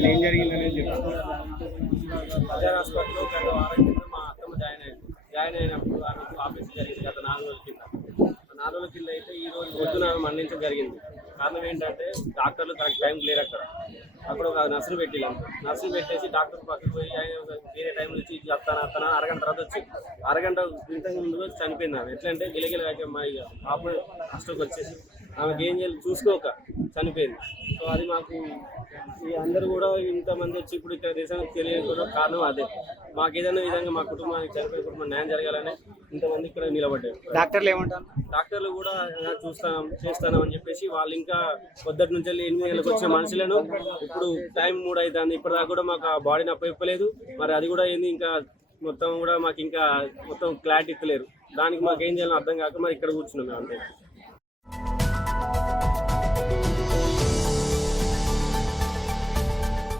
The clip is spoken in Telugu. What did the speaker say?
అసలు ఏం జరిగిందనేది చెప్తాను. బజార్ హాస్పిటల్లో గత వారం కింద మా అత్తమ్మ జాయిన్ అయినప్పుడు ఆమెకు ఆపరేషన్ జరిగింది గత 4 రోజుల కింద. 4 రోజుల కింద అయితే ఈ రోజు పొద్దున ఆమె మరణించడం జరిగింది. కారణం ఏంటంటే డాక్టర్లు కరెక్ట్ టైం లేరు అక్కడ ఒక నర్సులు పెట్టిళ్ళం. నర్సులు పెట్టేసి డాక్టర్ పక్కకి పోయి ఆయన వేరే టైం నుంచి వస్తాను అరగంట తర్వాత వచ్చి అరగంట ఇంతకు ముందు చనిపోయింది ఆమె. ఎట్లా అంటే గిలగిల మా ఇక పాప హాస్టల్కి వచ్చేసి ఆమెకి ఏం చేయాలి చూసుకోక చనిపోయింది. సో అది మాకు ఈ అందరూ కూడా ఇంతమంది వచ్చి ఇప్పుడు ఇక్కడ దేశానికి తెలియకపోవడం కారణం అదే. మాకు ఏదైనా విధంగా మా కుటుంబానికి చనిపోయే కుటుంబం న్యాయం జరగాలని ఇంతమంది ఇక్కడ నిలబడ్డారు. డాక్టర్లు ఏమంటారు? డాక్టర్లు కూడా చేస్తాను అని చెప్పేసి వాళ్ళు ఇంకా పొద్దుటి నుంచి 8 గంటలకు వచ్చిన మనుషులను ఇప్పుడు టైం 3 అవుతుంది. ఇప్పటిదాకా కూడా మాకు ఆ బాడీని అప్పయిపోలేదు. మరి అది కూడా ఏంది ఇంకా మొత్తం కూడా మాకు ఇంకా మొత్తం క్లారిటీ ఇస్తలేరు. దానికి మాకు ఏం చేయాలని అర్థం కాక మరి ఇక్కడ కూర్చున్నాం మేము అంతే.